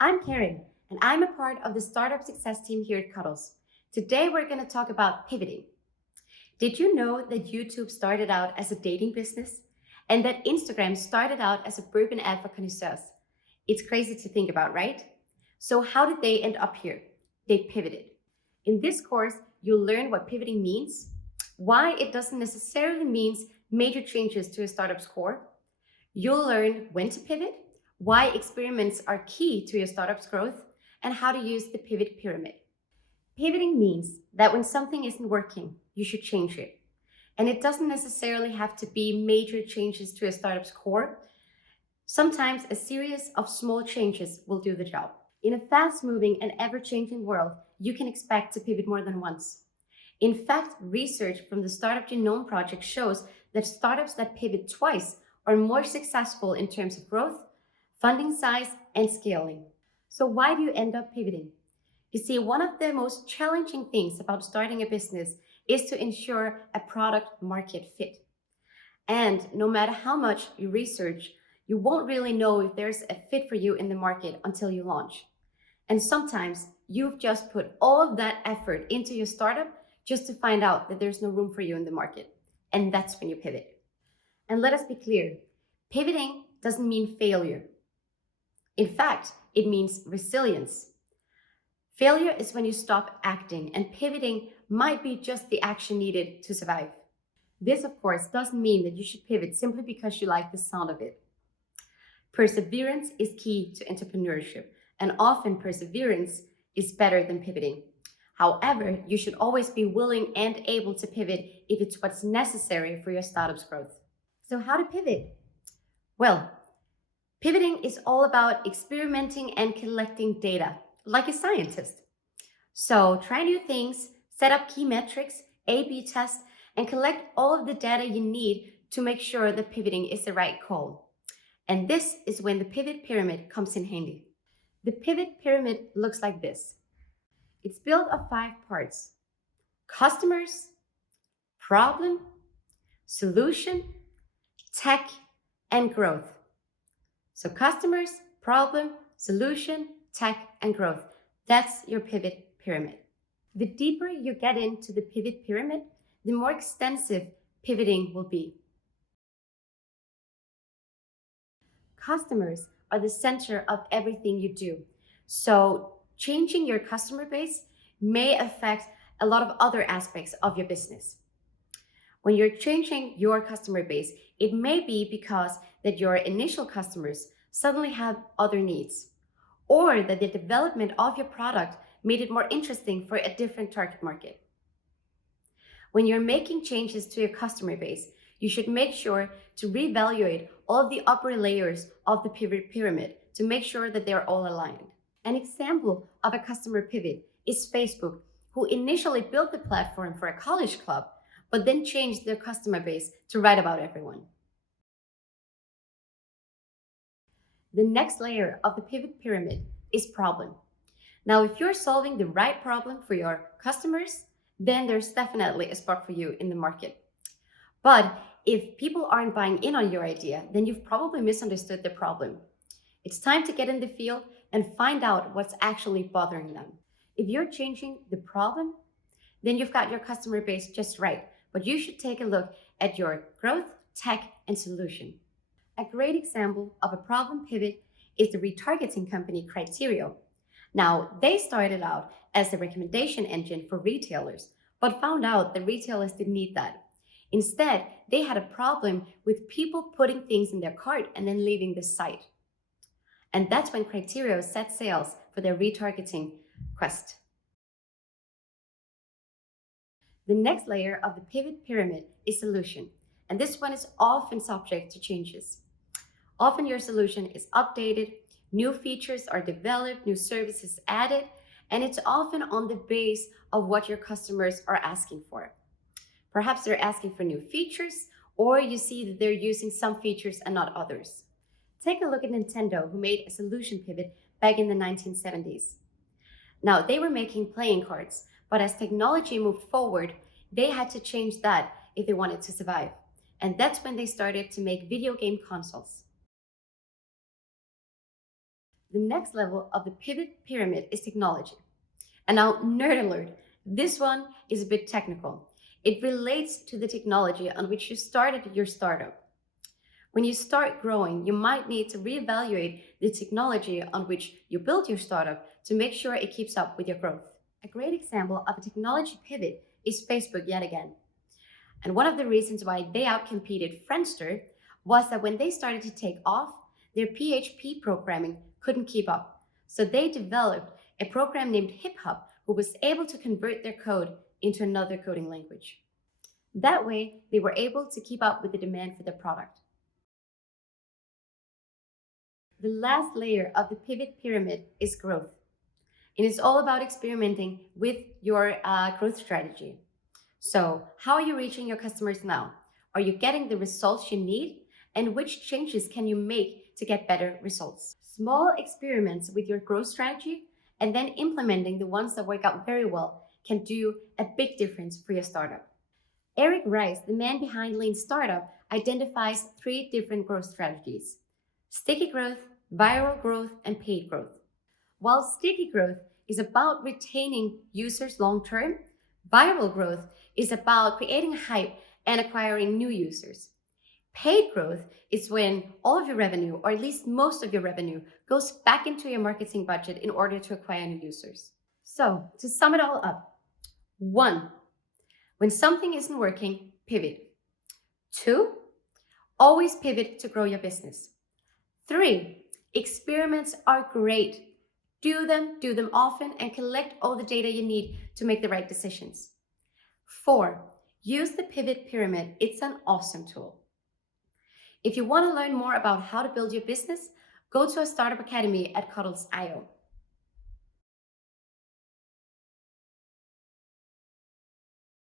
I'm Karen, and I'm a part of the startup success team here at Cuddles. Today, we're going to talk about pivoting. Did you know that YouTube started out as a dating business and that Instagram started out as a bourbon ad for connoisseurs? It's crazy to think about, right? So, how did they end up here? They pivoted. In this course, you'll learn what pivoting means, why it doesn't necessarily mean major changes to a startup's core. You'll learn when to pivot, why experiments are key to your startup's growth, and how to use the pivot pyramid. Pivoting means that when something isn't working, you should change it. And it doesn't necessarily have to be major changes to a startup's core. Sometimes a series of small changes will do the job. In a fast moving and ever changing world, you can expect to pivot more than once. In fact, research from the Startup Genome Project shows that startups that pivot twice are more successful in terms of growth, funding size, and scaling. So, why do you end up pivoting? You see, one of the most challenging things about starting a business is to ensure a product market fit. And no matter how much you research, you won't really know if there's a fit for you in the market until you launch. And sometimes you've just put all of that effort into your startup just to find out that there's no room for you in the market. And that's when you pivot. And let us be clear, pivoting doesn't mean failure. In fact, it means resilience. Failure is when you stop acting, and pivoting might be just the action needed to survive. This, of course, doesn't mean that you should pivot simply because you like the sound of it. Perseverance is key to entrepreneurship, and often perseverance is better than pivoting. However, you should always be willing and able to pivot if it's what's necessary for your startup's growth. So, how to pivot? Well, pivoting is all about experimenting and collecting data, like a scientist. So, try new things, set up key metrics, A B test, and collect all of the data you need to make sure that pivoting is the right call. And this is when the pivot pyramid comes in handy. The pivot pyramid looks like this. It's built of 5 parts: customers, problem, solution, tech, and growth. So, customers, problem, solution, tech, and growth. That's your pivot pyramid. The deeper you get into the pivot pyramid, the more extensive pivoting will be. Customers are the center of everything you do. So, changing your customer base may affect a lot of other aspects of your business. When you're changing your customer base, it may be because that your initial customers suddenly have other needs, or that the development of your product made it more interesting for a different target market. When you're making changes to your customer base, you should make sure to reevaluate all of the upper layers of the pivot pyramid to make sure that they're all aligned. An example of a customer pivot is Facebook, who initially built the platform for a college club, but then changed their customer base to write about everyone. The next layer of the pivot pyramid is problem. Now, if you're solving the right problem for your customers, then there's definitely a spot for you in the market. But if people aren't buying in on your idea, then you've probably misunderstood the problem. It's time to get in the field and find out what's actually bothering them. If you're changing the problem, then you've got your customer base just right. But you should take a look at your growth, tech, and solution. A great example of a problem pivot is the retargeting company Criterio. Now, they started out as a recommendation engine for retailers, but found out that retailers didn't need that. Instead, they had a problem with people putting things in their cart and then leaving the site. And that's when Criterio set sails for their retargeting quest. The next layer of the pivot pyramid is solution, and this one is often subject to changes. Often your solution is updated, new features are developed, new services added, and it's often on the base of what your customers are asking for. Perhaps they're asking for new features, or you see that they're using some features and not others. Take a look at Nintendo, who made a solution pivot back in the 1970s. Now, they were making playing cards, but as technology moved forward, they had to change that if they wanted to survive. And that's when they started to make video game consoles. The next level of the pivot pyramid is technology. And now, nerd alert, this one is a bit technical. It relates to the technology on which you started your startup. When you start growing, you might need to reevaluate the technology on which you built your startup to make sure it keeps up with your growth. A great example of a technology pivot is Facebook yet again. And one of the reasons why they outcompeted Friendster was that when they started to take off, their PHP programming couldn't keep up. So they developed a program named HipHop who was able to convert their code into another coding language. That way, they were able to keep up with the demand for their product. The last layer of the pivot pyramid is growth. And it's all about experimenting with your growth strategy. So, how are you reaching your customers now? Are you getting the results you need? And which changes can you make to get better results? Small experiments with your growth strategy and then implementing the ones that work out very well can do a big difference for your startup. Eric Rice, the man behind Lean Startup, identifies 3 different growth strategies: sticky growth, viral growth, and paid growth. While sticky growth is about retaining users long term, viral growth is about creating hype and acquiring new users. Paid growth is when all of your revenue, or at least most of your revenue, goes back into your marketing budget in order to acquire new users. So, to sum it all up: 1. When something isn't working, pivot. 2. Always pivot to grow your business. 3. Experiments are great. Do them often, and collect all the data you need to make the right decisions. 4. Use the pivot pyramid. It's an awesome tool. If you want to learn more about how to build your business, go to our Startup Academy at Cuddles.io.